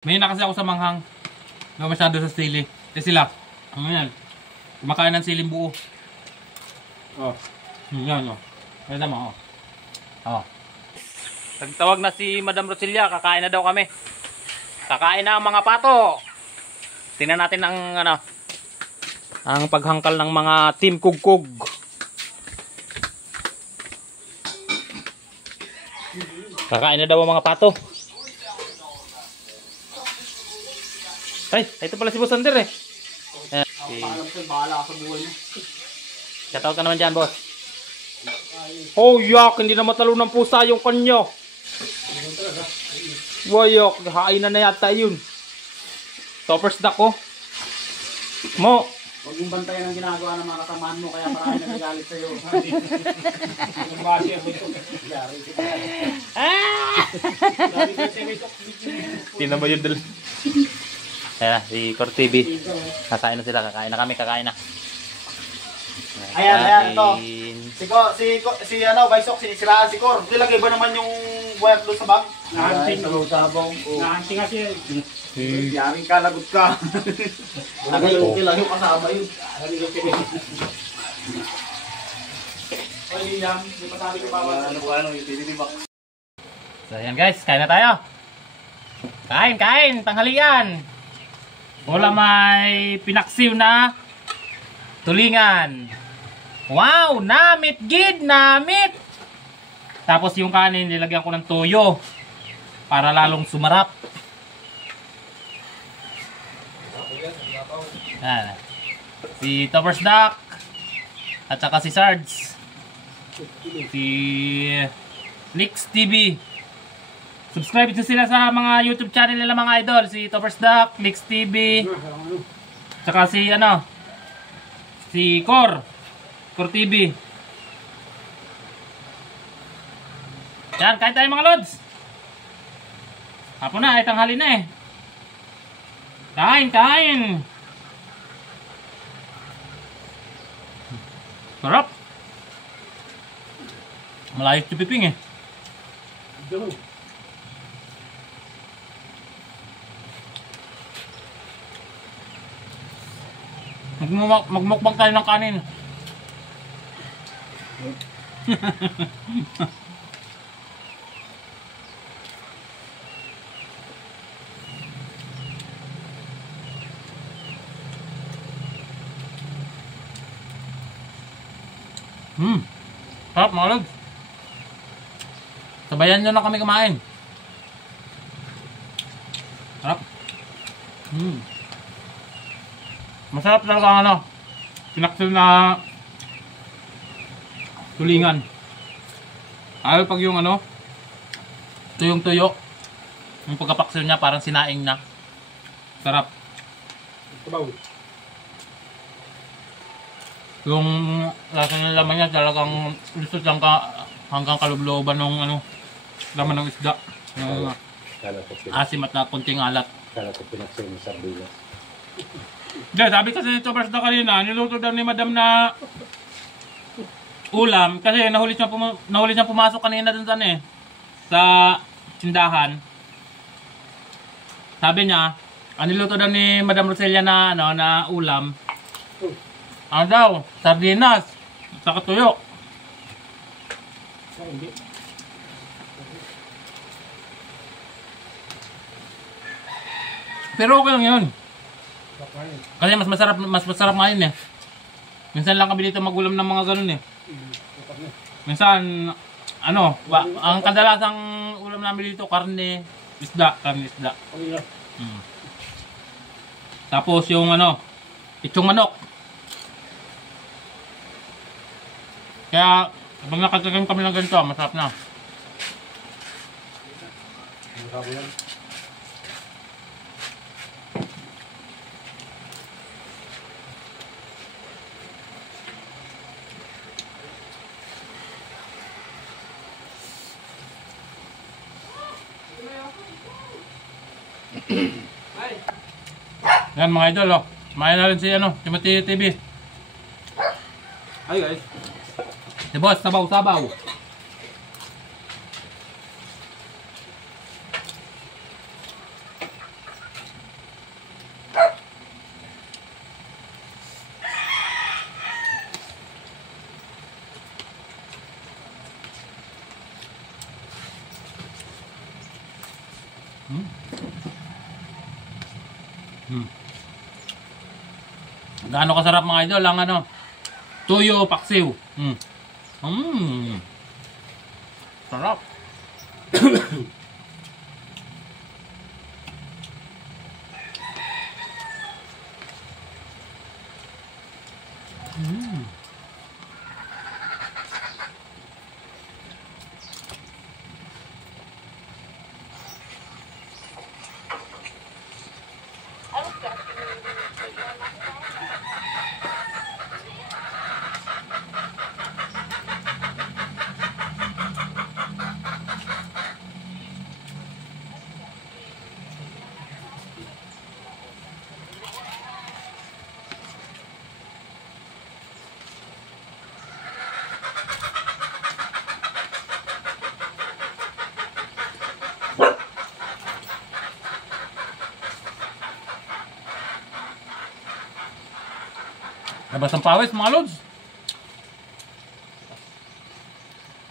May na kasi ako sa manghang. Hindi ako masyado sa sili. Eh sila, ano yan? Kumakain ng siling buo. Oh. Yan, oh. Kaya mo, oh. Oh. Nagtawag na si Madam Roselia, kakain na daw kami. Kakain na ang mga pato. Tingnan natin ang ano, ang paghangkal ng mga team kugkog. Kakain na daw ang mga pato. Ay, ito pala si Boss Ander eh. Ayan, Bahala sa buhay mo. shoutout ka naman dyan, boss. Oh, yak! Hindi na matalo ng pusa yung kanyo. Wayok, hainan na yata yun. Topper's duck oh. Mo. Huwag yung bantayan ang ginagawa ng mga kasamahan mo, kaya marami nagagalit sa'yo. Tingnan mo yun dala. Ayan na, si Cor TV. Kakain na sila, kakain na kami, kakain na. Ayan, ito. Si Baisok, sinisiraan si Cor. Nilagay ba naman yung buhat doon sa bag? Nahanting. Sabaw. Nahanting kasi. Yaring ka, lagot ka. Okay lang yung kasama yun. Ay, Liam, hindi masabi ko bawal. Ano, yung tinitibak. So ayan guys, kain na tayo. Kain, tanghalian. Wala may pinaksiw na tulingan. Wow, namit gid, namit. Tapos yung kanin nilagyan ko ng toyo para lalong sumarap. Yan. Si Topper's Duck at saka si Sarge. Si Nix TV. Subscribe din sila sa mga YouTube channel nila mga idol. Si Topper's Duck, Nix TV. Tsaka si ano, si Cor TV. Yan, kain tayo mga lods. Hapon na, ay tanghali na eh. Kain. Sarap. Malayos si Piping eh. Magmukbang tayo ng kanin. Sarap mga lods. Sabayan nyo na kami kumain. Sarap. Masarap talaga ang ano, pinaksil na tulingan. Ayaw pag yung ano, tuyong-tuyo. Yung pagkapaksil niya parang sinaing na. Sarap. Yung lasa ng laman niya talagang lusot lang hanggang kalubloban ng ano, laman ng isda. Yung asim at na konting alat. Kala ko pinaksil ng sardinas. Hindi, sabi kasi nito Topper's Duck kanina, niluto daw ni Madam na ulam kasi nahuli siya pumasok kanina dun sa ano eh, sa tindahan. Sabi niya, niluto daw ni Madam Roselia na ano na ulam. Ano daw? Sardinas sa katuyo. Pero okay lang yun. Kasi mas masarap ngayon eh. Minsan lang kami dito magulam ng mga ganun eh. Minsan, ano, ang kadalasang ulam namin dito, karne, isda. Tapos yung ano, itong manok. Kaya, pag nakatagang kami ng ganito, masarap na. Yan mga idol oh. Kumain na rin si ano, Timothy TV. Hi guys. Si boss, sabaw. Gaano kasarap mga idol ang ano, tuyo paksiw. Sarap. Labas ng pawis mga lods.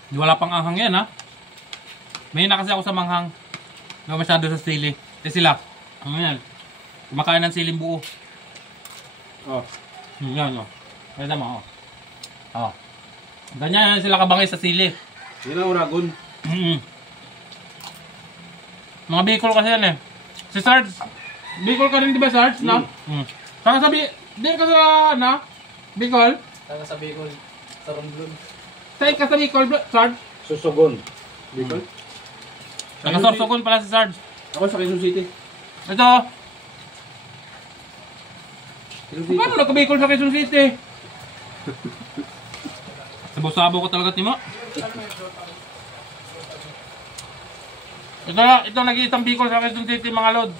Di wala pang anghang yan ha. May na kasi ako sa manghang. Hindi masyado sa sili. Eh sila, ano yan? Kumakain ng siling buo. Oh. Yan o. Kaya mo. Oh. Ganyan sila kabangay sa sili. Yan ang uragon. Mga Bicol kasi yan eh. Si Sarge. Bicol ka rin di ba Sarge? No? Saka sabi, di ka sa na? Bicol? Saka sa Bicol, sa Romblon. Saan ka sa Bicol, Sarge? Susugon. Bicol? Saka Sorsogon pala si Sarge. Ako sa Quezon City. Ito. Quezon City. Paano nagka-Bicol sa Quezon City? Sabo-sabo ko talaga, Timo. Ito nag-iisang Bicol sa Quezon City, mga lods.